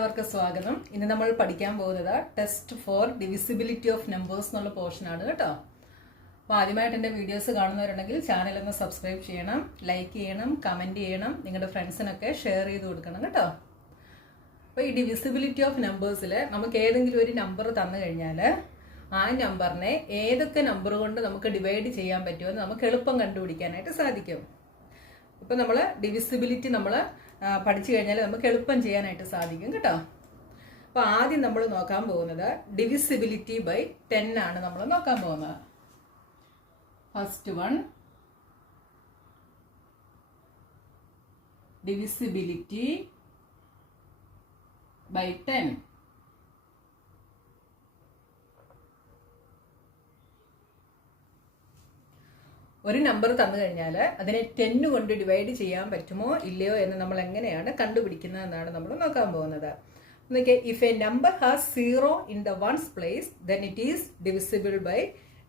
എല്ലാവർക്കും സ്വാഗതം. ഇന്ന് നമ്മൾ പഠിക്കാൻ പോകുന്നത് test for divisibility of numbers എന്നുള്ള പോർഷനാണ് കേട്ടോ. അപ്പോൾ ആദ്യമായിട്ട് എൻ്റെ വീഡിയോസ് കാണുന്നവരുണ്ടെങ്കിൽ ചാനൽ ഒന്ന് സബ്സ്ക്രൈബ് ചെയ്യണം, ലൈക്ക് ചെയ്യണം, കമൻറ്റ് ചെയ്യണം, നിങ്ങളുടെ ഫ്രണ്ട്സിനൊക്കെ ഷെയർ ചെയ്ത് കൊടുക്കണം കേട്ടോ. അപ്പോൾ ഈ ഡിവിസിബിലിറ്റി ഓഫ് നമ്പേഴ്സിൽ നമുക്ക് ഏതെങ്കിലും ഒരു നമ്പർ തന്നു കഴിഞ്ഞാൽ ആ നമ്പറിനെ ഏതൊക്കെ നമ്പർ കൊണ്ട് നമുക്ക് ഡിവൈഡ് ചെയ്യാൻ പറ്റുമെന്ന് നമുക്ക് എളുപ്പം കണ്ടുപിടിക്കാനായിട്ട് സാധിക്കും. ഇപ്പം നമ്മൾ ഡിവിസിബിലിറ്റി നമ്മൾ പഠിച്ചു കഴിഞ്ഞാൽ നമുക്ക് എളുപ്പം ചെയ്യാനായിട്ട് സാധിക്കും കേട്ടോ. അപ്പോൾ ആദ്യം നമ്മൾ നോക്കാൻ പോകുന്നത് ഡിവിസിബിലിറ്റി ബൈ 10 ആണ് നമ്മൾ നോക്കാൻ പോകുന്നത്. First one, divisibility by 10. ഒരു നമ്പർ തന്നു കഴിഞ്ഞാൽ അതിനെ 10 കൊണ്ട് ഡിവൈഡ് ചെയ്യാൻ പറ്റുമോ ഇല്ലയോ എന്ന് നമ്മൾ എങ്ങനെയാണ് കണ്ടുപിടിക്കുന്നത് എന്നാണ് നമ്മൾ നോക്കാൻ പോകുന്നത്. If a number has 0 in the ones place then it is divisible by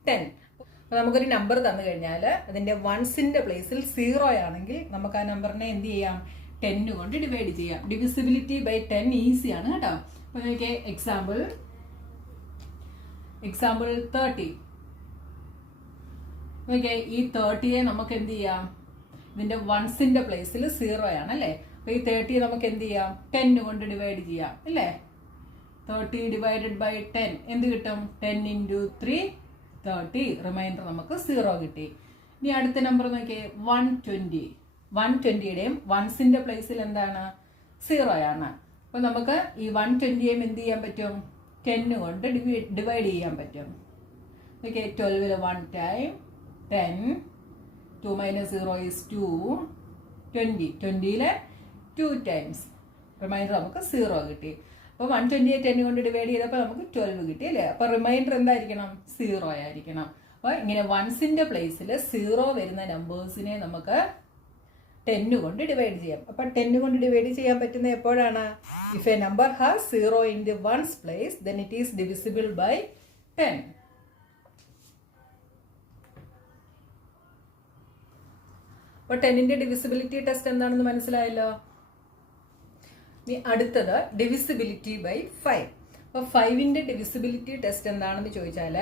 10. അപ്പോൾ നമുക്കൊരു നമ്പർ തന്നു കഴിഞ്ഞാൽ അതിൻ്റെ വൺസിൻ്റെ പ്ലേസിൽ 0 ആണെങ്കിൽ നമുക്ക് ആ നമ്പറിനെ എന്ത് ചെയ്യാം? 10 കൊണ്ട് ഡിവൈഡ് ചെയ്യാം. ഡിവിസിബിലിറ്റി ബൈ 10 ഈസിയാണ് കേട്ടോ. അപ്പോൾ നോക്കിയേ, എക്സാമ്പിൾ 30. ഓക്കെ, ഈ 30യെ നമുക്ക് എന്ത് ചെയ്യാം? ഇതിന്റെ വൺസിന്റെ പ്ലേസിൽ 0 ആണല്ലേ. അപ്പൊ ഈ 30 നമുക്ക് എന്ത് ചെയ്യാം? 10 കൊണ്ട് ഡിവൈഡ് ചെയ്യാം അല്ലേ. 30 ഡിവൈഡഡ് ബൈ 10 എന്ത് കിട്ടും? 10 into 3 30. റിമൈൻഡർ നമുക്ക് 0 കിട്ടി. ഇനി അടുത്ത നമ്പർ നോക്കിയേ, 120. 120യുടെയും വൺസിന്റെ പ്ലേസിൽ എന്താണ്? 0 ആണ്. അപ്പൊ നമുക്ക് ഈ 120യെയും എന്ത് ചെയ്യാൻ പറ്റും? 10 കൊണ്ട് ഡിവൈഡ് ചെയ്യാൻ പറ്റും. Okay, 12 1 time 10, 2 minus 0 is 2, 20. 20യിലെ 2 ടൈംസ് റിമൈൻഡർ നമുക്ക് 0 കിട്ടി. അപ്പോൾ 120യെ 10 കൊണ്ട് ഡിവൈഡ് ചെയ്തപ്പോൾ നമുക്ക് 12 കിട്ടി അല്ലേ. അപ്പോൾ റിമൈൻഡർ എന്തായിരിക്കണം? 0 ആയിരിക്കണം. അപ്പോൾ ഇങ്ങനെ വൺസിൻ്റെ പ്ലേസിൽ 0 വരുന്ന നമ്പേഴ്സിനെ നമുക്ക് 10 കൊണ്ട് ഡിവൈഡ് ചെയ്യാം. അപ്പോൾ 10 കൊണ്ട് ഡിവൈഡ് ചെയ്യാൻ പറ്റുന്ന എപ്പോഴാണ്? If a number has 0 in the ones place then it is divisible by 10. അപ്പോൾ 10ന്റെ ഡിവിസിബിലിറ്റി ടെസ്റ്റ് എന്താണെന്ന് മനസ്സിലായല്ലോ. ഇനി അടുത്തത് ഡിവിസിബിലിറ്റി ബൈ 5. അപ്പോൾ 5ന്റെ ഡിവിസിബിലിറ്റി ടെസ്റ്റ് എന്താണെന്ന് ചോദിച്ചാൽ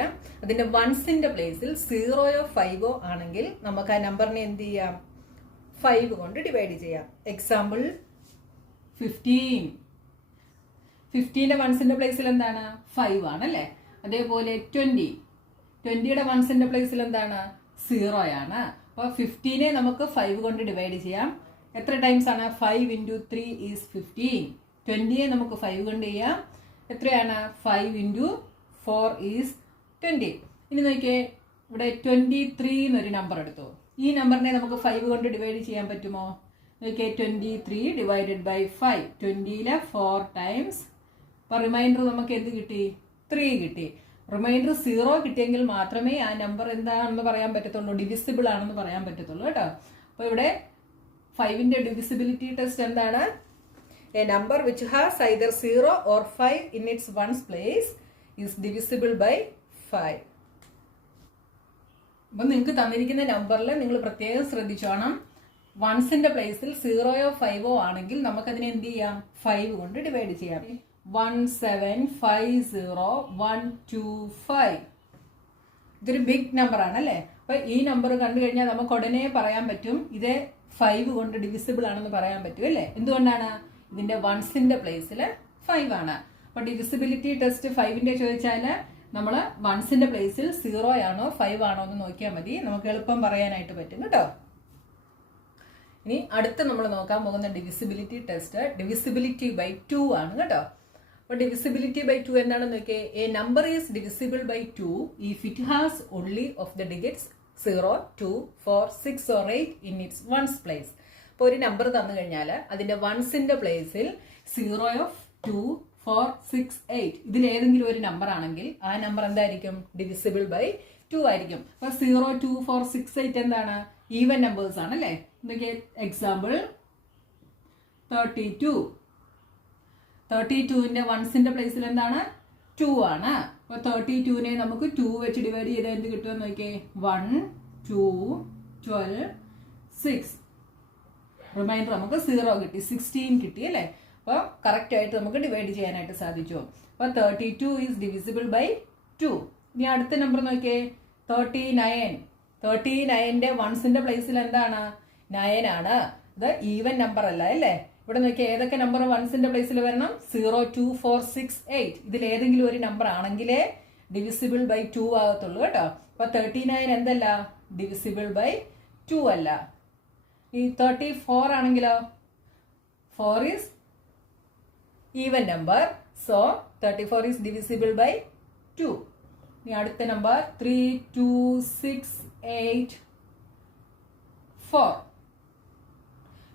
അതിന്റെ വൺസിന്റെ പ്ലേസിൽ 0 5 ആണെങ്കിൽ നമുക്ക് ആ നമ്പറിനെ എന്ത് ചെയ്യാം? 5 കൊണ്ട് ഡിവൈഡ് ചെയ്യാം. എക്സാമ്പിൾ 15. 15ന്റെ വൺസിന്റെ പ്ലേസിൽ എന്താണ്? 5 ആണല്ലേ. അതേപോലെ 20യുടെ വൺസിന്റെ പ്ലേസിൽ എന്താണ്? 0 ആണ്. അപ്പോൾ 15നെ നമുക്ക് 5 കൊണ്ട് ഡിവൈഡ് ചെയ്യാം. എത്ര ടൈംസ് ആണ്? 5 into 3 is 15. 20യെ നമുക്ക് 5 കൊണ്ട് ചെയ്യാം. എത്രയാണ്? 5 into 4 is 20. ഇനി നോക്കിയേ, ഇവിടെ 23 എന്നൊരു നമ്പർ എടുത്തു. ഈ നമ്പറിനെ നമുക്ക് 5 കൊണ്ട് ഡിവൈഡ് ചെയ്യാൻ പറ്റുമോ? നോക്കിയേ, 23 ഡിവൈഡഡ് ബൈ 5. 20യിലെ 4 ടൈംസ്. അപ്പോൾ റിമൈൻഡർ നമുക്ക് എന്ത് കിട്ടി? 3 കിട്ടി. റിമൈൻഡർ 0 കിട്ടിയെങ്കിൽ മാത്രമേ ആ നമ്പർ എന്താണെന്ന് പറയാൻ പറ്റത്തുള്ളൂ, ഡിവിസിബിൾ ആണെന്ന് പറയാൻ പറ്റത്തുള്ളൂ കേട്ടോ. അപ്പോൾ ഇവിടെ 5ന്റെ ഡിവിസിബിലിറ്റി ടെസ്റ്റ് എന്താണ്? A number which has either 0 or 5 in its ones place is divisible by 5. അപ്പം നിങ്ങൾക്ക് തന്നിരിക്കുന്ന നമ്പറിൽ നിങ്ങൾ പ്രത്യേകം ശ്രദ്ധിച്ചോണം. വൺസിന്റെ പ്ലേസിൽ 0 5 ആണെങ്കിൽ നമുക്കതിനെ എന്ത് ചെയ്യാം? 5 കൊണ്ട് ഡിവൈഡ് ചെയ്യാം. 1750125. ഇതൊരു ബിഗ് നമ്പർ ആണല്ലേ. അപ്പൊ ഈ നമ്പർ കണ്ടു കഴിഞ്ഞാൽ നമുക്ക് ഉടനെ പറയാൻ പറ്റും ഇത് 5 കൊണ്ട് ഡിവിസിബിൾ ആണെന്ന് പറയാൻ പറ്റും അല്ലേ. എന്തുകൊണ്ടാണ്? ഇതിന്റെ വൺസിന്റെ പ്ലേസിൽ 5 ആണ്. അപ്പൊ ഡിവിസിബിലിറ്റി ടെസ്റ്റ് 5ന്റെ ചോദിച്ചാൽ നമ്മൾ വൺസിന്റെ പ്ലേസിൽ 0 ആണോ 5 ആണോ എന്ന് നോക്കിയാൽ മതി. നമുക്ക് എളുപ്പം പറയാനായിട്ട് പറ്റും കേട്ടോ. ഇനി അടുത്ത് നമ്മൾ നോക്കാൻ പോകുന്ന ഡിവിസിബിലിറ്റി ടെസ്റ്റ് ഡിവിസിബിലിറ്റി ബൈ 2 ആണ് കേട്ടോ. അപ്പോൾ ഡിവിസിബിലിറ്റി ബൈ 2 എന്താണെന്ന് നോക്കിയേ, a number is divisible by 2 if it has only of the digits 0, 2, 4, 6 or 8 in its ones place. അപ്പോൾ ഒരു നമ്പർ തന്നു കഴിഞ്ഞാൽ അതിന്റെ വൺസിന്റെ പ്ലേസിൽ 0, 2, 4, 6, 8 ഇതിലേതെങ്കിലും ഒരു നമ്പർ ആണെങ്കിൽ ആ നമ്പർ എന്തായിരിക്കും? ഡിവിസിബിൾ ബൈ 2 ആയിരിക്കും. അപ്പോൾ 0, 2, 4, 6, 8 എന്താണ്? ഈവൻ നമ്പേഴ്സ് ആണല്ലേ. എന്തൊക്കെ? എക്സാമ്പിൾ 32. 32ന്റെ വൺസിന്റെ പ്ലേസിൽ എന്താണ്? 2 ആണ്. അപ്പോൾ 32നെ നമുക്ക് 2 വെച്ച് ഡിവൈഡ് ചെയ്താൽ എന്ത് കിട്ടുമെന്ന് നോക്കിയേ, 1, 2, 12, 6. റിമൈൻഡർ നമുക്ക് 0 കിട്ടി, 16 കിട്ടി അല്ലേ. അപ്പോൾ കറക്റ്റ് ആയിട്ട് നമുക്ക് ഡിവൈഡ് ചെയ്യാനായിട്ട് സാധിച്ചു. അപ്പോൾ 32 ഈസ് ഡിവിസിബിൾ ബൈ 2. ഇനി അടുത്ത നമ്പർ നോക്കിയേ, 39. 39ന്റെ വൺസിന്റെ പ്ലേസിൽ എന്താണ്? 9 ആണ്. ഇത് ഈവൻ നമ്പർ അല്ല അല്ലേ? ഇവിടെ നോക്കിയാൽ ഏതൊക്കെ നമ്പർ വൺസിന്റെ പ്ലേസിൽ വരണം? 0, 2, 4, 6, 8. ഇതിൽ ഏതെങ്കിലും ഒരു നമ്പർ ആണെങ്കിലേ ഡിവിസിബിൾ ബൈ 2 ആകത്തുള്ളൂ കേട്ടോ. അപ്പൊ 39 എന്തല്ല? ഡിവിസിബിൾ ബൈ 2 അല്ല. ഈ 34 ആണെങ്കിലോ? 4 is even number. So 34 is divisible by 2. ഇനി അടുത്ത നമ്പർ 3, 2, 6, 8, 4.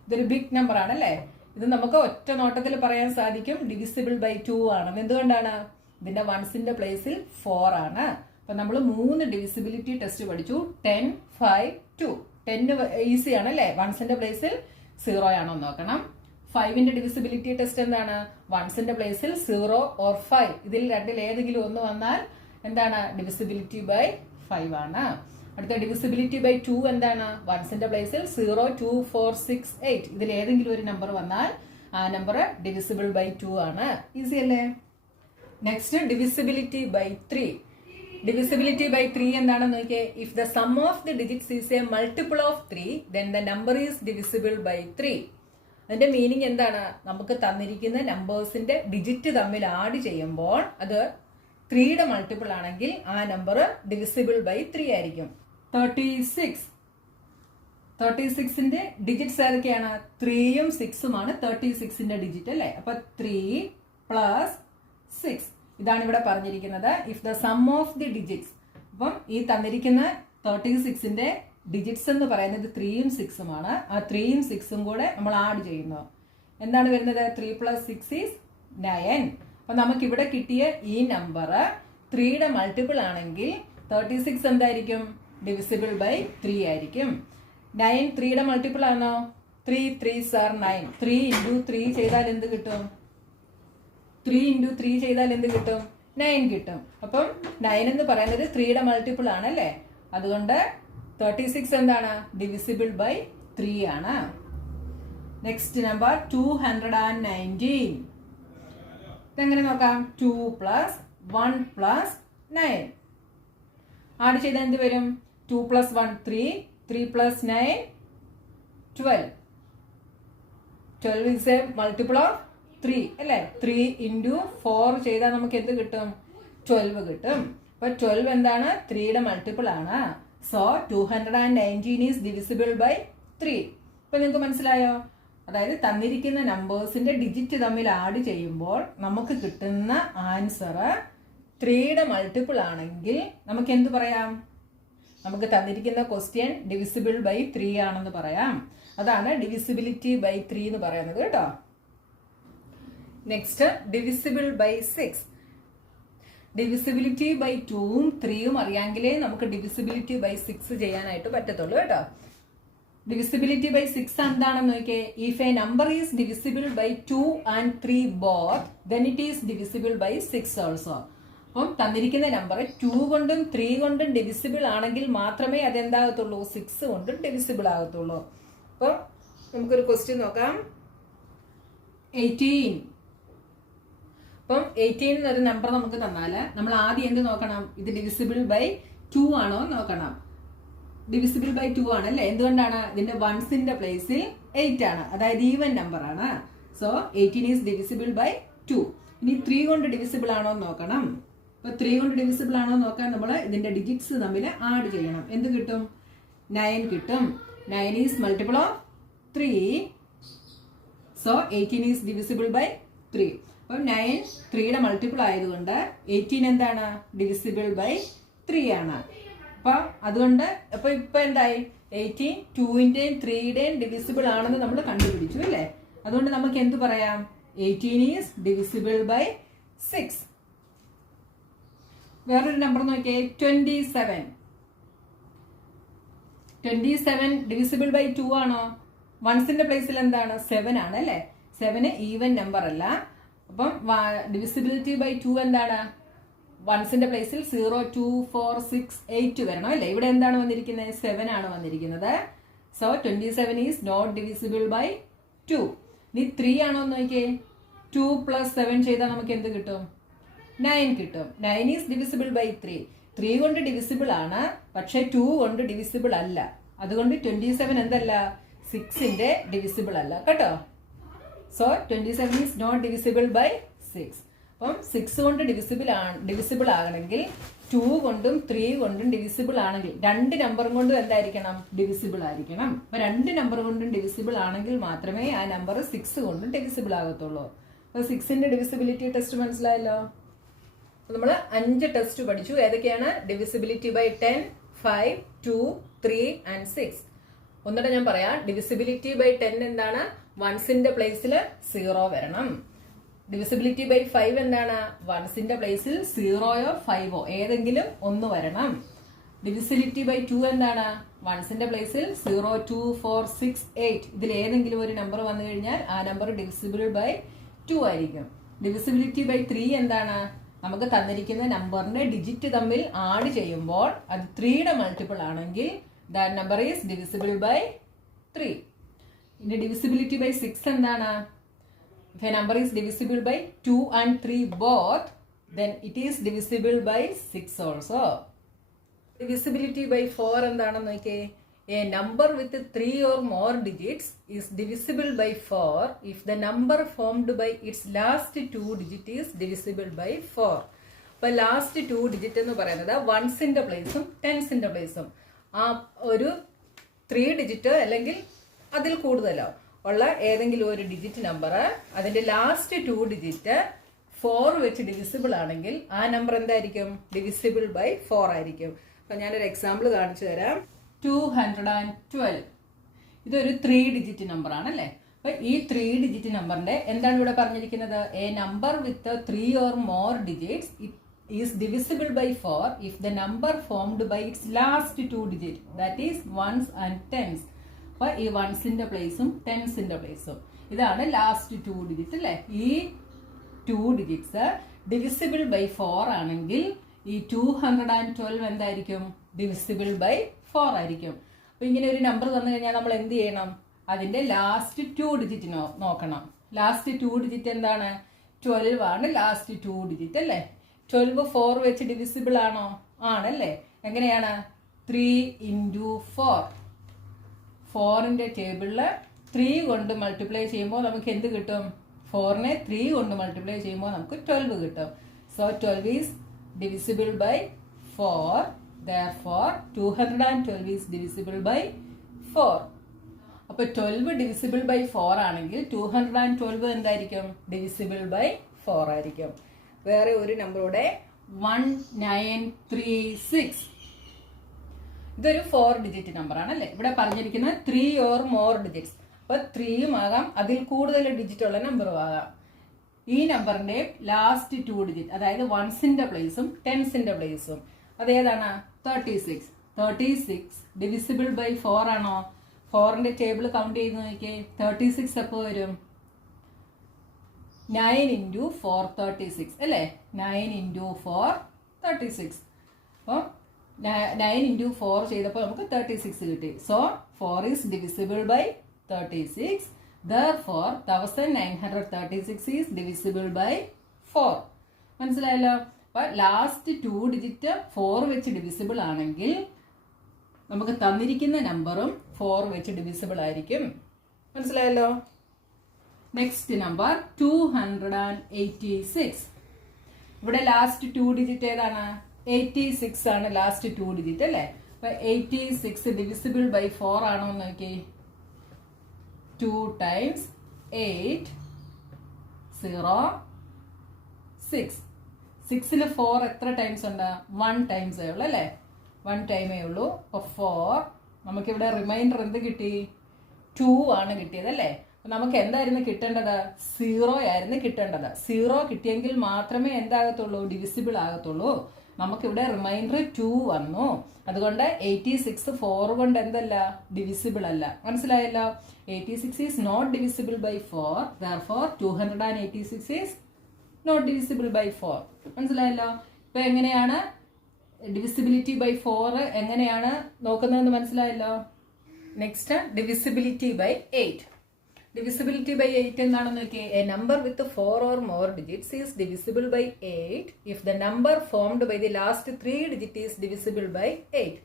ഇതൊരു ബിഗ് നമ്പർ ആണല്ലേ? ഇത് നമുക്ക് ഒറ്റ നോട്ടത്തിൽ പറയാൻ സാധിക്കും ഡിവിസിബിൾ ബൈ 2 ആണ്. എന്തുകൊണ്ടാണ്? ഇതിന്റെ വൺസിന്റെ പ്ലേസിൽ 4 ആണ്. അപ്പൊ നമ്മൾ 3 ഡിവിസിബിലിറ്റി ടെസ്റ്റ് പഠിച്ചു. 10, 5, 2. 10 ഈസി ആണല്ലേ? വൺസിന്റെ പ്ലേസിൽ 0 ആണോ നോക്കണം. 5ന്റെ ഡിവിസിബിലിറ്റി ടെസ്റ്റ് എന്താണ്? വൺസിന്റെ പ്ലേസിൽ 0 or 5. ഇതിൽ രണ്ടിൽ ഏതെങ്കിലും ഒന്ന് വന്നാൽ എന്താണ്? ഡിവിസിബിലിറ്റി ബൈ 5 ആണ്. അടുത്ത ഡിവിസിബിലിറ്റി ബൈ 2 എന്താണ്? വൺസിന്റെ പ്ലേസിൽ 0, 2, 4, 6, 8. ഇതിൽ ഏതെങ്കിലും ഒരു നമ്പർ വന്നാൽ ആ നമ്പർ ഡിവിസിബിൾ ബൈ 2 ആണ്. ഈസി അല്ലേ? Next divisibility by 3. Divisibility by 3 എന്താണെന്ന് നോക്കിയേ. If the sum of the digits is a multiple of 3 then the number is divisible by 3. അതിന്റെ മീനിങ് എന്താണ്? നമുക്ക് തന്നിരിക്കുന്ന നമ്പേഴ്സിന്റെ ഡിജിറ്റ് തമ്മിൽ ആഡ് ചെയ്യുമ്പോൾ അത് 3യുടെ മൾട്ടിപ്പിൾ ആണെങ്കിൽ ആ നമ്പർ ഡിവിസിബിൾ ബൈ 3 ആയിരിക്കും. 36ന്റെ ഡിജിറ്റ്സ് ഏതൊക്കെയാണ്? 3ഉം 6ഉമാണ് 36ന്റെ ഡിജിറ്റ് അല്ലേ? അപ്പൊ 3 + 6 ഇതാണ് ഇവിടെ പറഞ്ഞിരിക്കുന്നത്. If the sum of the digits, അപ്പം ഈ തന്നിരിക്കുന്ന 36ന്റെ ഡിജിറ്റ്സ് എന്ന് പറയുന്നത് 3ഉം 6ഉമാണ്. ആ 3ഉം 6ഉം കൂടെ നമ്മൾ ആഡ് ചെയ്യുന്നു. എന്താണ് വരുന്നത്? 3 + 6 ഈസ് 9. അപ്പൊ നമുക്ക് ഇവിടെ കിട്ടിയ ഈ നമ്പർ 3യുടെ മൾട്ടിപ്പിൾ ആണെങ്കിൽ 36 എന്തായിരിക്കും? ഡിവിസിബിൾ ബൈ 3 ആയിരിക്കും. 9 3യുടെ മൾട്ടിപ്പിൾ ആണോ? 3 3s are 9. 3 × 3 ചെയ്താൽ എന്ത് കിട്ടും? 3 × 3 ചെയ്താൽ എന്ത് കിട്ടും? 9 കിട്ടും. അപ്പം 9 എന്ന് പറയുന്നത് 3യുടെ മൾട്ടിപ്പിൾ ആണല്ലേ? അതുകൊണ്ട് 36 എന്താണ്? ഡിവിസിബിൾ ബൈ 3 ആണ്. Next number 219. ഇതെങ്ങനെ നോക്കാം? 2 + 1 + 9 ആഡ് ചെയ്താൽ എന്ത് വരും? 2 + 1 3, 3 + 9 12. 12 is a multiple of 3 അല്ലേ? 3 × 4 ചെയ്താൽ നമുക്ക് എന്ത് കിട്ടും? 12 കിട്ടും. അപ്പൊ 12 എന്താണ്? 3യുടെ മൾട്ടിപ്പിൾ ആണ്. So 219 is divisible by 3. ഇപ്പൊ നിങ്ങൾക്ക് മനസ്സിലായോ? അതായത് തന്നിരിക്കുന്ന നമ്പേഴ്സിന്റെ ഡിജിറ്റ് തമ്മിൽ ആഡ് ചെയ്യുമ്പോൾ നമുക്ക് കിട്ടുന്ന ആൻസർ 3യുടെ മൾട്ടിപ്പിൾ ആണെങ്കിൽ നമുക്ക് എന്ത് പറയാം? നമുക്ക് തന്നിരിക്കുന്ന ക്വസ്റ്റ്യൻ ഡിവിസിബിൾ ബൈ 3 ആണെന്ന് പറയാം. അതാണ് ഡിവിസിബിലിറ്റി ബൈ 3 എന്ന് പറയുന്നത് കേട്ടോ. Next divisible by 6. Divisibility by 2ഉം 3ഉം അറിയാമെങ്കിലേ നമുക്ക് ഡിവിസിബിലിറ്റി ബൈ 6 ചെയ്യാനായിട്ട് പറ്റത്തുള്ളൂ കേട്ടോ. ഡിവിസിബിലിറ്റി ബൈ 6 എന്താണെന്ന് നോക്കിയേ. If a number is divisible by 2 and 3 both then it is divisible by 6 also. അപ്പം തന്നിരിക്കുന്ന നമ്പർ 2 കൊണ്ടും 3 കൊണ്ടും ഡിവിസിബിൾ ആണെങ്കിൽ മാത്രമേ അതെന്താകത്തുള്ളൂ? 6 കൊണ്ടും ഡിവിസിബിൾ ആകത്തുള്ളൂ. അപ്പോൾ നമുക്കൊരു ക്വസ്റ്റ്യൻ നോക്കാം. 18. അപ്പം 18 എന്നൊരു നമ്പർ നമുക്ക് തന്നാൽ നമ്മൾ ആദ്യം എന്ത് നോക്കണം? ഇത് ഡിവിസിബിൾ ബൈ 2 ആണോ നോക്കണം. ഡിവിസിബിൾ ബൈ 2 ആണ് അല്ലേ? എന്തുകൊണ്ടാണ്? ഇതിന്റെ വൺസിന്റെ പ്ലേസിൽ 8 ആണ്, അതായത് ഈവൻ നമ്പർ ആണ്. So 18 is divisible by 2. ഇനി 3 കൊണ്ട് ഡിവിസിബിൾ ആണോ നോക്കണം. അപ്പൊ 3 കൊണ്ട് ഡിവിസിബിൾ ആണോ നോക്കാൻ നമ്മൾ ഇതിന്റെ ഡിജിറ്റ്സ് തമ്മിൽ ആഡ് ചെയ്യണം. എന്ത് കിട്ടും? 9 കിട്ടും. 9 is multiple of 3. So 18 is divisible by 3. അപ്പം 9 3യുടെ മൾട്ടിപ്പിൾ ആയതുകൊണ്ട് 18 എന്താണ്? ഡിവിസിബിൾ ബൈ 3 ആണ്. അപ്പൊ അതുകൊണ്ട് ഇപ്പൊ എന്തായി? 18 2ന്റെയും 3യുടെയും ഡിവിസിബിൾ ആണെന്ന് നമ്മൾ കണ്ടുപിടിച്ചു അല്ലേ? അതുകൊണ്ട് നമുക്ക് എന്ത് പറയാം? 18 ഈസ് ഡിവിസിബിൾ ബൈ 6. വേറൊരു നമ്പർ നോക്കിയേ. 27. 27 ഡിവിസിബിൾ ബൈ 2 ആണോ? വൺസിന്റെ പ്ലേസിൽ എന്താണ്? 7 ആണ് അല്ലേ? 7 ഈവൻ നമ്പർ അല്ല. അപ്പം ഡിവിസിബിലിറ്റി ബൈ 2 എന്താണ്? വൺസിന്റെ പ്ലേസിൽ 0, 2, 4, 6, 8 വരണം അല്ലേ? ഇവിടെ എന്താണ് വന്നിരിക്കുന്നത്? 7 ആണ് വന്നിരിക്കുന്നത്. So 27 is not divisible by 2. ഇനി 3 ആണോ എന്ന് നോക്കിയേ. 2 + 7 ചെയ്താൽ നമുക്ക് എന്ത് കിട്ടും? 9 കിട്ടും. 9 ഈസ് ഡിവിസിബിൾ ബൈ 3. 3 കൊണ്ട് ഡിവിസിബിൾ ആണ്, പക്ഷെ 2 കൊണ്ട് ഡിവിസിബിൾ അല്ല. അതുകൊണ്ട് 27 എന്തല്ല? 6ന്റെ ഡിവിസിബിൾ അല്ല കേട്ടോ. So 27 is not divisible by 6. അപ്പം 6 കൊണ്ട് ഡിവിസിബിൾ ആകണമെങ്കിൽ 2 കൊണ്ടും 3 കൊണ്ടും ഡിവിസിബിൾ ആണെങ്കിൽ 2 നമ്പറും കൊണ്ടും എന്തായിരിക്കണം? ഡിവിസിബിൾ ആയിരിക്കണം. അപ്പൊ 2 നമ്പർ കൊണ്ടും ഡിവിസിബിൾ ആണെങ്കിൽ മാത്രമേ ആ നമ്പർ 6 കൊണ്ടും ഡിവിസിബിൾ ആകത്തുള്ളൂ. അപ്പൊ 6ന്റെ ഡിവിസിബിലിറ്റി ടെസ്റ്റ് മനസ്സിലായല്ലോ. നമ്മൾ 5 ടെസ്റ്റ് പഠിച്ചു. ഏതൊക്കെയാണ്? Divisibility by 10, 5, 2, 3 and 6. ഒന്നുകൂടെ ഞാൻ പറയാം. ഡിവിസിബിലിറ്റി ബൈ 10 എന്താണ്? വൺസിന്റെ പ്ലേസിൽ 0 വരണം. ഡിവിസിബിലിറ്റി ബൈ 5 എന്താണ്? വൺസിന്റെ പ്ലേസിൽ 0യോ 5ഓ ഏതെങ്കിലും ഒന്ന് വരണം. ഡിവിസിബിലിറ്റി ബൈ 2 എന്താണ്? വൺസിന്റെ പ്ലേസിൽ 0, 2, 4, 6, 8 ഇതിൽ ഏതെങ്കിലും ഒരു നമ്പർ വന്നു കഴിഞ്ഞാൽ ആ നമ്പർ ഡിവിസിബിൾ ബൈ 2 ആയിരിക്കും. ഡിവിസിബിലിറ്റി ബൈ 3 എന്താണ്? നമുക്ക് തന്നിരിക്കുന്ന നമ്പറിന്റെ ഡിജിറ്റ് തമ്മിൽ ആഡ് ചെയ്യുമ്പോൾ അത് 3യുടെ മൾട്ടിപ്പിൾ ആണെങ്കിൽ that number is divisible by 3. ഇനി ഡിവിസിബിലിറ്റി ബൈ 6 എന്താണ്? If a number is divisible by 2 and 3 both, then it is divisible by 6 also. Divisibility by 4 എന്താണെന്ന് നോക്കിയേ. A number with 3 or more digits is divisible by 4 if the number formed by its last 2 digit is divisible by 4. അപ്പോൾ last 2 digit എന്ന് പറയുന്നത് വൺസിന്റെ പ്ലേസും ടെൻസിന്റെ പ്ലേസും ആ ഒരു 3 digit അല്ലെങ്കിൽ അതിൽ കൂടുതലോ ഉള്ള ഏതെങ്കിലും ഒരു ഡിജിറ്റ് നമ്പർ അതിന്റെ ലാസ്റ്റ് 2 ഡിജിറ്റ് 4 വെച്ച് ഡിവിസിബിൾ ആണെങ്കിൽ ആ നമ്പർ എന്തായിരിക്കും? ഡിവിസിബിൾ ബൈ 4 ആയിരിക്കും. അപ്പൊ ഞാനൊരു എക്സാമ്പിൾ കാണിച്ചു തരാം. 212 ഇതൊരു 3 ഡിജിറ്റ് നമ്പർ ആണല്ലേ. അപ്പൊ ഈ 3 ഡിജിറ്റ് നമ്പറിന്റെ എന്താണ് ഇവിടെ പറഞ്ഞിരിക്കുന്നത്? A number with 3 or more digits is divisible by 4 if the number formed by its last 2 digits, that is ones and tens. അപ്പൊ ഈ വൺസിന്റെ പ്ലേസും ടെൻസിന്റെ പ്ലേസും ഇതാണ് ലാസ്റ്റ് 2 ഡിജിറ്റ് അല്ലേ. ഈ 2 ഡിജിറ്റ്സ് ഡിവിസിബിൾ ബൈ 4 ആണെങ്കിൽ ഈ 212 എന്തായിരിക്കും? ഡിവിസിബിൾ ബൈ 4 ആയിരിക്കും. അപ്പൊ ഇങ്ങനെ ഒരു നമ്പർ തന്നു കഴിഞ്ഞാൽ നമ്മൾ എന്ത് ചെയ്യണം? അതിന്റെ ലാസ്റ്റ് 2 ഡിജിറ്റ് നോക്കണം. ലാസ്റ്റ് 2 ഡിജിറ്റ് എന്താണ്? 12 ആണ് ലാസ്റ്റ് 2 ഡിജിറ്റ് അല്ലേ. 12 4 വെച്ച് ഡിവിസിബിൾ ആണോ? ആണല്ലേ. എങ്ങനെയാണ്? 3 × 4. 4ന്റെ ടേബിളില് 3 കൊണ്ട് മൾട്ടിപ്ലൈ ചെയ്യുമ്പോൾ നമുക്ക് എന്ത് കിട്ടും? 4നെ 3 കൊണ്ട് മൾട്ടിപ്ലൈ ചെയ്യുമ്പോൾ നമുക്ക് 12 കിട്ടും. So 12 is divisible by 4. Therefore 212 is divisible by 4. അപ്പൊ 12 divisible by 4 ആണെങ്കിൽ 212 എന്തായിരിക്കും? divisible by 4 ആയിരിക്കും. വേറെ ഒരു നമ്പറോടെ 1936 ഇതൊരു 4 ഡിജിറ്റ് നമ്പർ ആണല്ലേ. ഇവിടെ പറഞ്ഞിരിക്കുന്നത് 3 or more digits. അപ്പൊ 3യും ആകാം, അതിൽ കൂടുതൽ ഡിജിറ്റ് ഉള്ള നമ്പറും ആകാം. ഈ നമ്പറിന്റെ ലാസ്റ്റ് 2 ഡിജിറ്റ് അതായത് വൺസിന്റെ പ്ലേസും ടെൻസിന്റെ പ്ലേസും അതേതാണ്? 36. 36 ഡിവിസിബിൾ ബൈ 4 ആണോ? 4ന്റെ ടേബിൾ കൗണ്ട് ചെയ്ത് നോക്കിയേ. 36 എപ്പോ വരും? 9 × 4 36 അല്ലേ. 9 × 4 36. അപ്പോൾ 9 × 4 ചെയ്തപ്പോൾ നമുക്ക് 36 കിട്ടി. So 4 is divisible by 36. Therefore 1936 is divisible by 4. മനസ്സിലായല്ലോ. അപ്പൊ ലാസ്റ്റ് 2 ഡിജിറ്റ് 4 വെച്ച് ഡിവിസിബിൾ ആണെങ്കിൽ നമുക്ക് തന്നിരിക്കുന്ന നമ്പറും 4 വെച്ച് ഡിവിസിബിൾ ആയിരിക്കും. മനസ്സിലായല്ലോ. Next number 286. ഇവിടെ ലാസ്റ്റ് 2 ഡിജിറ്റ് ഏതാണ്? 86 ആണ് ലാസ്റ്റ് 2 ഡിജിറ്റ് അല്ലേ. അപ്പൊ 86 divisible by 4 ആണോ എന്ന് നോക്കി. 2 times 8 0 6. 6ൽ 4 എത്ര ടൈംസ് ഉണ്ട്? 1 ടൈംസേ ഉള്ളൂ അല്ലേ. 1 ടൈമേ ഉള്ളൂ. അപ്പൊ 4 നമുക്കിവിടെ റിമൈൻഡർ എന്ത് കിട്ടി? 2 ആണ് കിട്ടിയത് അല്ലേ. നമുക്ക് എന്തായിരുന്നു കിട്ടേണ്ടത്? 0 ആയിരുന്നു കിട്ടേണ്ടത്. 0 കിട്ടിയെങ്കിൽ മാത്രമേ എന്താകത്തുള്ളൂ? ഡിവിസിബിൾ ആകത്തുള്ളൂ. നമുക്കിവിടെ റിമൈൻഡർ 2 വന്നു. അതുകൊണ്ട് 86 4 കൊണ്ട് എന്തല്ല? ഡിവിസിബിൾ അല്ല. മനസ്സിലായല്ലോ. 86 is not divisible by 4. Therefore 286 is not divisible by 4. മനസ്സിലായല്ലോ. ഇപ്പൊ എങ്ങനെയാണ് ഡിവിസിബിലിറ്റി ബൈ 4 എങ്ങനെയാണ് നോക്കുന്നതെന്ന് മനസ്സിലായല്ലോ. Next divisibility by 8. Divisibility by 8 എന്താണെന്ന് നോക്കിയേ. A number with 4 or more digits is divisible by 8 if the number formed by the last 3 digit is divisible by 8.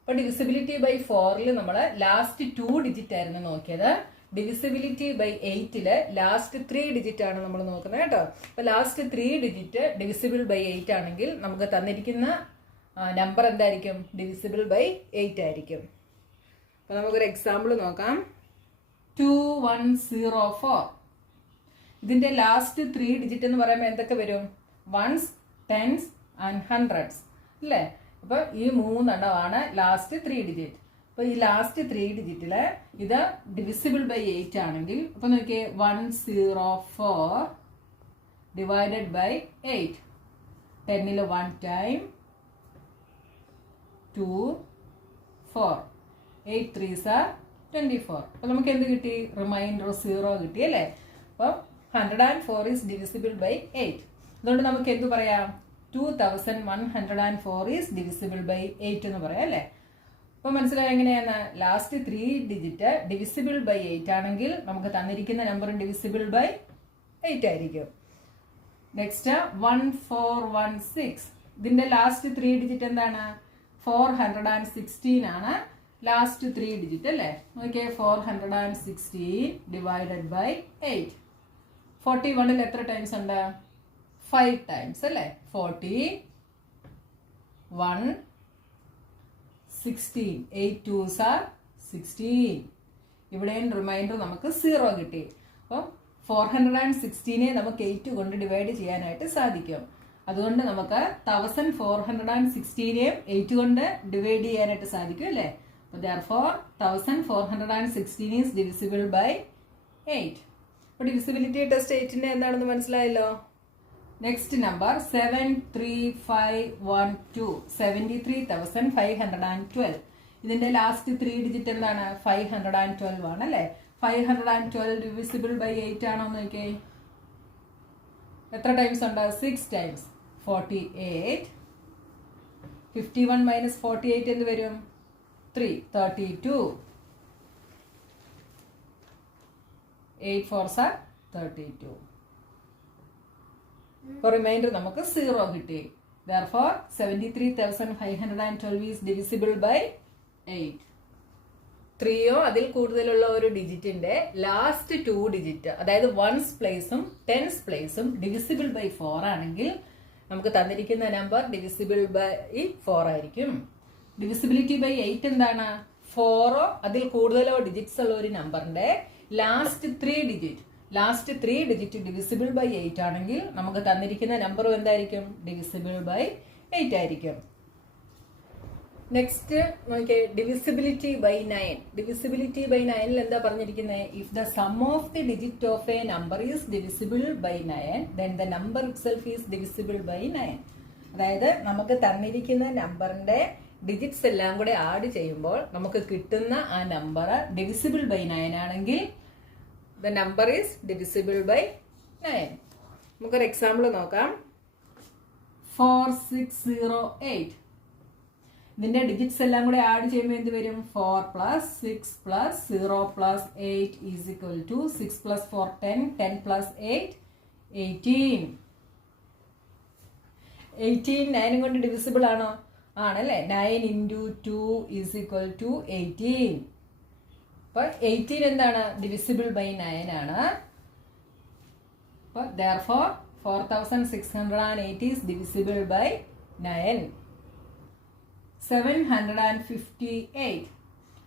അപ്പോൾ divisibility by 4ൽ നമ്മൾ ലാസ്റ്റ് 2 ഡിജിറ്റ് ആയിരുന്നു നോക്കിയത്. Divisibility by 8ല് last 3 digit ആണ് നമ്മൾ നോക്കുന്നത് കേട്ടോ. അപ്പോൾ ലാസ്റ്റ് 3 ഡിജിറ്റ് ഡിവിസിബിൾ ബൈ 8 ആണെങ്കിൽ നമുക്ക് തന്നിരിക്കുന്ന നമ്പർ എന്തായിരിക്കും? ഡിവിസിബിൾ ബൈ 8 ആയിരിക്കും. അപ്പോൾ നമുക്കൊരു എക്സാമ്പിൾ നോക്കാം. 2104. ഇതിന്റെ ലാസ്റ്റ് 3 ഡിജിറ്റ് എന്ന് പറയുമ്പോൾ എന്തൊക്കെ വരും? വൺസ്, ടെൻസ് ആൻഡ് ഹൺഡ്രഡ്സ് അല്ലേ? അപ്പൊ ഈ 3 എണ്ണമാണ് ലാസ്റ്റ് 3 ഡിജിറ്റ്. അപ്പൊ ഈ ലാസ്റ്റ് 3 ഡിജിറ്റില് ഇത് ഡിവിസിബിൾ ബൈ 8 ആണെങ്കിൽ അപ്പൊ നോക്കിയേ 104 divided by 8. 10ല് 1 time 2 4 8 3s are 24. അപ്പൊ നമുക്ക് എന്ത് കിട്ടി? റിമൈൻഡർ 0 കിട്ടി അല്ലേ? അപ്പൊ 104 is divisible by 8. അതുകൊണ്ട് നമുക്ക് എന്ത് പറയാം? 2104 is divisible by 8 എന്ന് പറയാം അല്ലേ? അപ്പൊ മനസ്സിലായി എങ്ങനെയാണ്? ലാസ്റ്റ് 3 ഡിജിറ്റ് ഡിവിസിബിൾ ബൈ 8 ആണെങ്കിൽ നമുക്ക് തന്നിരിക്കുന്ന നമ്പർ ഡിവിസിബിൾ ബൈ 8 ആയിരിക്കും. നെക്സ്റ്റ് 1416. ഇതിന്റെ ലാസ്റ്റ് 3 ഡിജിറ്റ് എന്താണ്? 416 ആണ് ലാസ്റ്റ് 3 ഡിജിറ്റ് അല്ലേ? നോക്കിയേ 416 ഡിവൈഡഡ് ബൈ 8. 41ൽ എത്ര ടൈംസ് ഉണ്ട്? 5 ടൈംസ് അല്ലേ? 40 1 16 8 2s are 16. ഇവിടെയും റിമൈൻഡർ നമുക്ക് 0 കിട്ടി. അപ്പം 416നെ നമുക്ക് 8 കൊണ്ട് ഡിവൈഡ് ചെയ്യാനായിട്ട് സാധിക്കും. അതുകൊണ്ട് നമുക്ക് 1416നെയും 8 കൊണ്ട് ഡിവൈഡ് ചെയ്യാനായിട്ട് സാധിക്കും അല്ലേ? Therefore 1416 is divisible by 8. അപ്പോൾ ഡിവിസിബിലിറ്റി ടെസ്റ്റ് 8ന്റെ എന്താണെന്ന് മനസ്സിലായല്ലോ. Next number 73512. 73,512. ഇതിന്റെ ലാസ്റ്റ് 3 ഡിജിറ്റ് എന്താണ്? 512 ആണ് അല്ലേ? 512 ഡിവിസിബിൾ ബൈ 8 ആണോ എന്ന് നോക്കിയേ. എത്ര ടൈംസ് ഉണ്ട്? 6 ടൈംസ്. 48. 51 മൈനസ് 48 എന്ത് വരും? 3 32. 8 4s are 32. അപ്പോൾ റിമൈൻഡർ നമുക്ക് 0 കിട്ടി. Therefore 73,512 is divisible by 8. 3യോ അതിൽ കൂടുതലുള്ള ഒരു ഡിജിറ്റിന്റെ ലാസ്റ്റ് 2 ഡിജിറ്റ് അതായത് 1s പ്ലേസും 10s പ്ലേസും ഡിവിസിബിൾ ബൈ 4 ആണെങ്കിൽ നമുക്ക് തന്നിരിക്കുന്ന നമ്പർ ഡിവിസിബിൾ ബൈ 4 ആയിരിക്കും. ഡിവിസിബിലിറ്റി ബൈ 8 എന്താണ്? 4ഓ അതിൽ കൂടുതലോ ഡിജിറ്റ്സ് ഉള്ള ഒരു നമ്പറിന്റെ ലാസ്റ്റ് 3 ഡിജിറ്റ് ഡിവിസിബിൾ ബൈ 8 ആണെങ്കിൽ നമുക്ക് തന്നിരിക്കുന്ന നമ്പറും എന്തായിരിക്കും? ഡിവിസിബിൾ ബൈ 8 ആയിരിക്കും. നെക്സ്റ്റ് നോക്കിയേ, ഡിവിസിബിലിറ്റി ബൈ 9. ഡിവിസിബിലിറ്റി ബൈ 9ൽ എന്താ പറഞ്ഞിരിക്കുന്നത്? If the sum of the digit of a number is divisible by 9 then the number itself is divisible by 9. അതായത് നമുക്ക് തന്നിരിക്കുന്ന നമ്പറിന്റെ ഡിജിറ്റ്സ് എല്ലാം കൂടെ ആഡ് ചെയ്യുമ്പോൾ നമുക്ക് കിട്ടുന്ന ആ നമ്പർ ഡിവിസിബിൾ ബൈ 9 ആണെങ്കിൽ the number is divisible by 9. നമുക്കൊരു എക്സാമ്പിൾ നോക്കാം. 4608. ഇതിന്റെ ഡിജിറ്റ്സ് എല്ലാം കൂടെ ആഡ് ചെയ്യുമ്പോൾ എന്ത് വരും? 4 plus 6 plus 0 plus 8 is equal to 6 plus 4 10 10 plus 8 18. 18 9 കൊണ്ട് ഡിവിസിബിൾ ആണോ? ആണല്ലേ. 9 into 2 is equal to 18. അപ്പോൾ 18 എന്താണ്? ഡിവിസിബിൾ ബൈ 9 ആണ്. അപ്പോൾ therefore 4608 is divisible by 9. 758.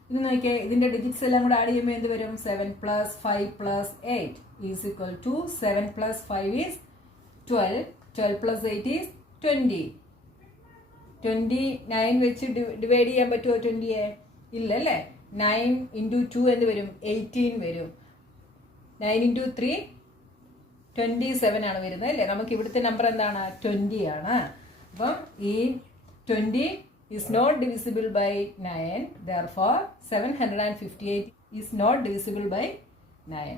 ഇത് നോക്കിയേ, ഇതിന്റെ ഡിജിറ്റ്സ് എല്ലാം കൂടെ ആഡ് ചെയ്യുമ്പോൾ എന്ത് വരും? 7 plus 5 plus 8 is equal to 7 plus 5 is 12. 12 plus 8 is 20. 29 വെച്ച് ഡിവൈഡ് ചെയ്യാൻ പറ്റുമോ 20യെ? ഇല്ല അല്ലേ. 9 into 2 എന്ത് വരും? 18 വരും. 9 into 3 27 ആണ് വരുന്നത് അല്ലേ. നമുക്ക് ഇവിടുത്തെ നമ്പർ എന്താണ്? 20 ആണ്. അപ്പം ഈ 20 is not divisible by 9. Therefore 758 is not divisible by 9.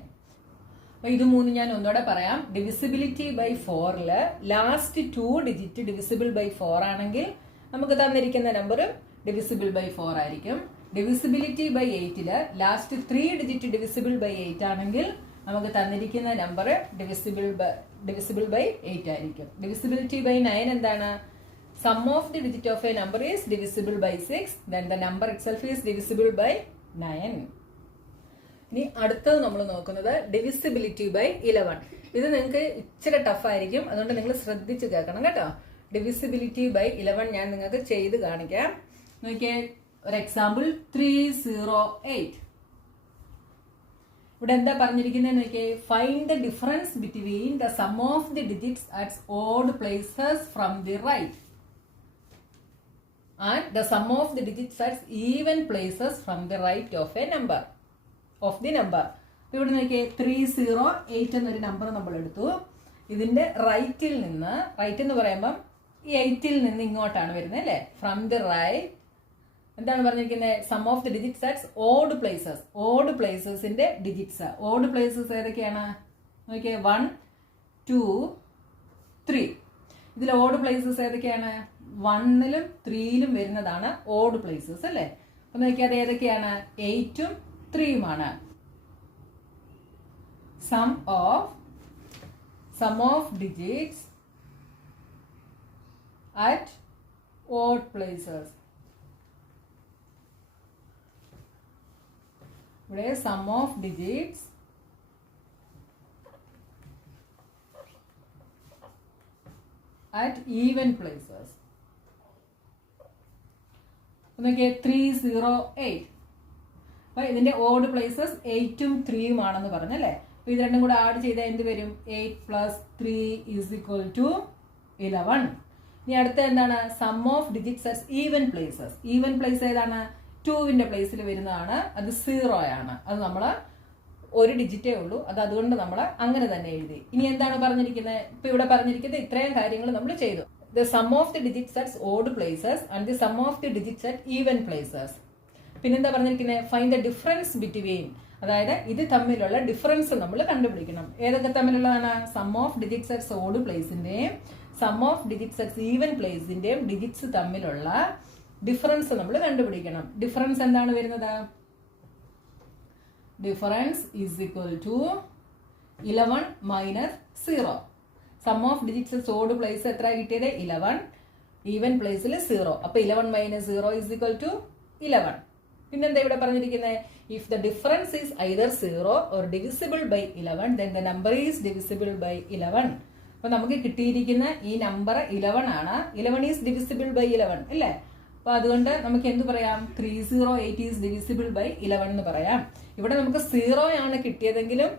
അപ്പോൾ ഇത് മൂന്ന് ഞാൻ ഒന്നുകൂടെ പറയാം. ഡിവിസിബിലിറ്റി ബൈ 4ല് ലാസ്റ്റ് 2 ഡിജിറ്റ് ഡിവിസിബിൾ ബൈ 4 ആണെങ്കിൽ നമുക്ക് തന്നിരിക്കുന്ന നമ്പർ ഡിവിസിബിൾ ബൈ 4 ആയിരിക്കും. Divisibility by 8 last 3 digit divisible by 8 ആണെങ്കിൽ നമുക്ക് തന്നിരിക്കുന്ന നമ്പർ ഡിവിസിബിൾ ബൈ 8 ആയിരിക്കും. ഡിവിസിബിലിറ്റി ബൈ 9 എന്താണ്? Sum of the digit of a number is divisible by 6, then the number itself is divisible by 9. ഇനി അടുത്തത് നമ്മൾ നോക്കുന്നത് ഡിവിസിബിലിറ്റി ബൈ 11. ഇത് നിങ്ങൾക്ക് ഇച്ചിരി ടഫ് ആയിരിക്കും, അതുകൊണ്ട് നിങ്ങൾ ശ്രദ്ധിച്ച് കേൾക്കണം കേട്ടോ. ഡിവിസിബിലിറ്റി ബൈ 11 ഞാൻ നിങ്ങൾക്ക് ചെയ്ത് കാണിക്കാം. നോക്കിയേ, ഒരു എക്സാമ്പിൾ 308. ഇവിടെ എന്താ പറഞ്ഞിരിക്കുന്നത് നോക്കിയേ, find the difference between the sum of the digits at odd places from the right and the sum of the digits at even places from the right of a number of the number. ഇവിടെ നോക്കിയേ 308 എന്നൊരു number നമ്മൾ എടുത്തു. ഇതിന്റെ റൈറ്റിൽ നിന്ന്, right എന്ന് പറയുമ്പം ഈ 8ൽ നിന്ന് ഇങ്ങോട്ടാണ് വരുന്നത് അല്ലേ, ഫ്രം ദി റൈറ്റ്. എന്താണ് പറഞ്ഞിരിക്കുന്നത്? Sum of the digits at odd places. Odd പ്ലേസസിന്റെ ഡിജിറ്റ്സ്. ഓഡ് പ്ലേസസ് ഏതൊക്കെയാണ് നോക്കിയേ, 1 2 3. ഇതിൽ ഓഡ് പ്ലേസസ് ഏതൊക്കെയാണ്? 1ലും 3ലും വരുന്നതാണ് ഓഡ് പ്ലേസസ് അല്ലേ. അപ്പൊ നോക്കിയാൽ അത് ഏതൊക്കെയാണ്? 8ഉം 3യുമാണ്. Sum of digits at odd places. ഇവിടെ sum of digits at even places. നോക്കിയേ 308. അപ്പൊ ഇതിന്റെ ഓഡ് പ്ലേസസ് 8ഉം 3യും ആണെന്ന് പറഞ്ഞല്ലേ. അപ്പൊ ഇത് രണ്ടും കൂടെ ആഡ് ചെയ്താൽ എന്ത് വരും? 8 + 3 = 11. ഇനി അടുത്ത എന്താണ്? Sum of digits at even places. Even place ഏതാണ്? 2വിന്റെ പ്ലേസിൽ വരുന്നതാണ്. അത് 0 ആണ്. അത് നമ്മൾ ഒരു ഡിജിറ്റേ ഉള്ളൂ, അത് അതുകൊണ്ട് നമ്മൾ അങ്ങനെ തന്നെ എഴുതി. ഇനി എന്താണ് പറഞ്ഞിരിക്കുന്നത്? ഇപ്പൊ ഇവിടെ പറഞ്ഞിരിക്കുന്നത് ഇത്രയും കാര്യങ്ങൾ നമ്മൾ ചെയ്തു. The sum of the digits at odd places and the sum of the digits at even places. പിന്നെന്താ പറഞ്ഞിരിക്കുന്നത്? Find the difference between. അതായത് ഇത് തമ്മിലുള്ള ഡിഫറൻസ് നമ്മൾ കണ്ടുപിടിക്കണം. ഏതൊക്കെ തമ്മിലുള്ളതാണ്? Sum of digits at odd പ്ലേസിന്റെയും sum of digits at even പ്ലേസിന്റെയും ഡിജിറ്റ്സ് തമ്മിലുള്ള ഡിഫറൻസ് നമ്മൾ കണ്ടുപിടിക്കണം. ഡിഫറൻസ് എന്താണ് വരുന്നത്? Difference is equal to 11 - 0. Sum of digits odd place എത്ര കിട്ടിയത്? 11. ഈവൻ പ്ലേസിൽ 0. അപ്പൊ 11 - 0 ഈസ് ഈക്വൽ ടു 11. പിന്നെന്താ ഇവിടെ പറഞ്ഞിരിക്കുന്നത്? If the difference is either 0 or divisible by 11 then the number is divisible by 11. അപ്പൊ നമുക്ക് കിട്ടിയിരിക്കുന്ന ഈ നമ്പർ 11 ആണ്. 11 ഈസ് ഡിവിസിബിൾ ബൈ 11 അല്ലേ. അപ്പൊ അതുകൊണ്ട് നമുക്ക് എന്ത് പറയാം? 308 ഈസ് ഡിവിസിബിൾ ബൈ 11 എന്ന് പറയാം. ഇവിടെ നമുക്ക് 0 ആണ് കിട്ടിയതെങ്കിലും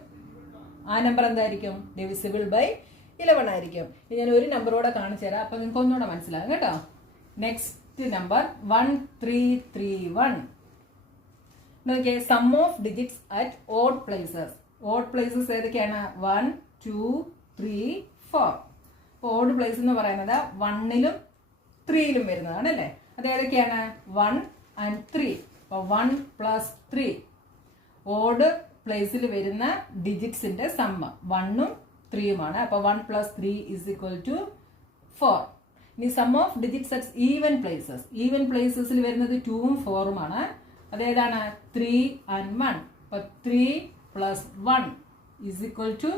ആ നമ്പർ എന്തായിരിക്കും? ഡിവിസിബിൾ ബൈ 11 ആയിരിക്കും. ഇനി ഞാൻ ഒരു നമ്പറോടെ കാണിച്ചു തരാം, അപ്പൊ നിങ്ങൾക്ക് ഒന്നുകൂടെ മനസ്സിലാകും കേട്ടോ. Next number 1331. നോക്കിയേ, sum of digits at odd places. Odd places ഏതൊക്കെയാണ്? 1 2 3 4. അപ്പോൾ ഓഡ് പ്ലേസ് എന്ന് പറയുന്നത് 1ലും 3ലും വരുന്നതാണ് അല്ലേ. അത് ഏതൊക്കെയാണ്? 1 and 3. അപ്പോൾ 1 + 3. ഓഡ് പ്ലേസിൽ വരുന്ന ഡിജിറ്റ്സിന്റെ സമ്മ് 1ഉം 3യുമാണ്. അപ്പൊ 1 + 3 = 4. ഇനി sum of digits at even places. Even പ്ലേസസിൽ വരുന്നത് 2ഉം 4ഉമാണ്. അതേതാണ്? 3 and 1. അപ്പൊ 3 + 1 =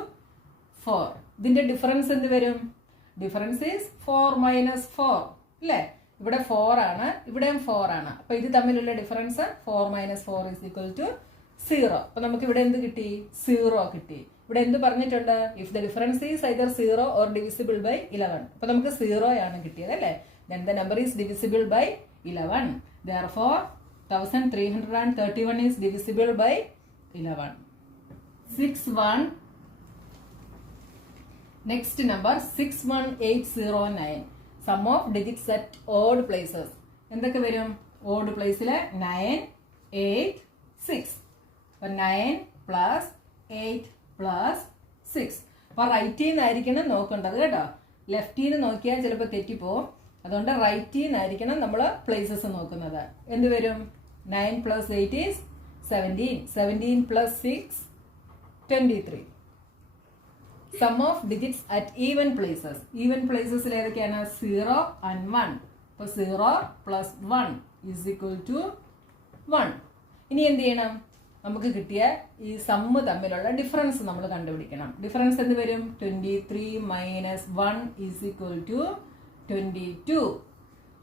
4. ഇതിന്റെ ഡിഫറൻസ് എന്ത് വരും? ഡിഫറൻസ് ഈസ് 4 - 4 അല്ലേ. ഇവിടെ 4 ആണ്, ഇവിടെയും 4 ആണ്. അപ്പൊ ഇത് തമ്മിലുള്ള ഡിഫറൻസ് 4 - 4 = 0. അപ്പൊ നമുക്ക് ഇവിടെ എന്ത് കിട്ടി? 0 കിട്ടി. ഇവിടെ എന്ത് പറഞ്ഞിട്ടുണ്ട്? If the difference is either 0 or divisible by 11. അപ്പൊ നമുക്ക് 0 ആണ് കിട്ടിയത് അല്ലേ. then the number is divisible by 11. therefore 1331 is divisible by 11. 61. Next number 61809. Sum of digits at odd places. എന്തൊക്കെ വരും? ഓഡ് പ്ലേസിൽ 9 8 6. അപ്പൊ 9 + 8 + 6. അപ്പൊ റൈറ്റിൽ നിന്നായിരിക്കണം നോക്കേണ്ടത് കേട്ടോ. ലെഫ്റ്റിൽ നിന്ന് നോക്കിയാൽ ചിലപ്പോൾ തെറ്റിപ്പോവും. അതുകൊണ്ട് റൈറ്റിൽ നിന്നായിരിക്കണം നമ്മൾ പ്ലേസസ് നോക്കുന്നത്. എന്ത് വരും? 9 + 8 is 17. 17 + 6 23. Sum of digits at even places. Even പ്ലേസസിൽ ഏതൊക്കെയാണ്? 0 and 1. അപ്പൊ 0 + 1 = 1. ഇനി എന്ത് ചെയ്യണം? നമുക്ക് കിട്ടിയ ഈ സമ്മ് തമ്മിലുള്ള ഡിഫറൻസ് നമ്മൾ കണ്ടുപിടിക്കണം. ഡിഫറൻസ് എന്ത് വരും? 23 minus 1 is equal to 22.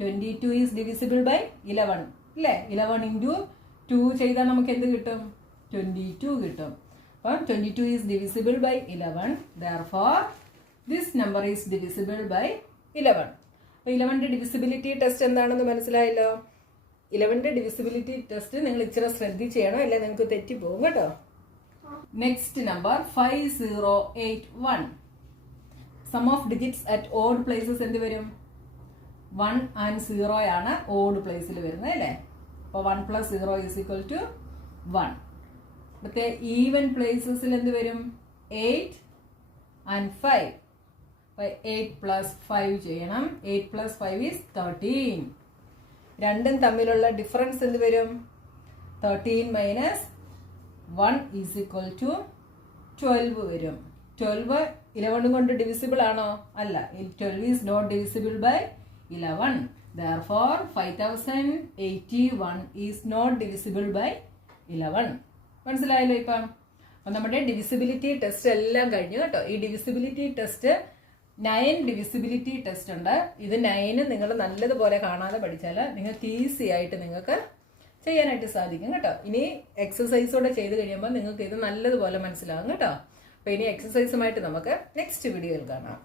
22 is divisible by 11 അല്ലേ? 11 ഇൻറ്റു 2 ചെയ്താൽ നമുക്ക് എന്ത് കിട്ടും? 22 കിട്ടും. അപ്പം 22 is divisible by 11. Therefore this number is divisible by 11. അപ്പോൾ 11ന്റെ ഡിവിസിബിലിറ്റി ടെസ്റ്റ് എന്താണെന്ന് മനസ്സിലായല്ലോ. 11ന്റെ ഡിവിസിബിലിറ്റി ടെസ്റ്റ് നിങ്ങൾ ഇച്ചിരി ശ്രദ്ധിച്ച് ചെയ്യണം, അല്ലെ നിങ്ങൾക്ക് തെറ്റിപ്പോകും കേട്ടോ. Next number 5081. Sum of digits at odd places എന്ത് വരും? 1 and 0 ആണ് ഓഡ് പ്ലേസിൽ വരുന്നത് അല്ലേ? അപ്പോൾ 1 + 0 ഈസ് ഈക്വൽ ടു 1. മറ്റേ ഈവൻ പ്ലേസസിൽ എന്ത് വരും? 8 and 5. അപ്പോൾ 8 + 5 ചെയ്യണം. 8 + 5 ഈസ് 13. രണ്ടും തമ്മിലുള്ള ഡിഫറൻസ് എന്ത് വരും? 13 മൈനസ് 1 ഈസ് ഈക്വൽ ടു 12 വരും. 12 11 കൊണ്ട് ഡിവിസിബിൾ ആണോ? അല്ല. 12 is not divisible by 11. Therefore 5081 is not divisible by 11. മനസ്സിലായല്ലോ ഇപ്പം? അപ്പം നമ്മുടെ ഡിവിസിബിലിറ്റി ടെസ്റ്റ് എല്ലാം കഴിഞ്ഞു കേട്ടോ. ഈ ഡിവിസിബിലിറ്റി ടെസ്റ്റ് 9 ഡിവിസിബിലിറ്റി ടെസ്റ്റ് ഉണ്ട്. ഇത് 9 നിങ്ങൾ നല്ലതുപോലെ കാണാതെ പഠിച്ചാൽ നിങ്ങൾക്ക് ഈസി ആയിട്ട് നിങ്ങൾക്ക് ചെയ്യാനായിട്ട് സാധിക്കും കേട്ടോ. ഇനി എക്സസൈസോടെ ചെയ്ത് കഴിയുമ്പോൾ നിങ്ങൾക്ക് ഇത് നല്ലതുപോലെ മനസ്സിലാകും കേട്ടോ. അപ്പോൾ ഇനി എക്സസൈസുമായിട്ട് നമുക്ക് നെക്സ്റ്റ് വീഡിയോയിൽ കാണാം.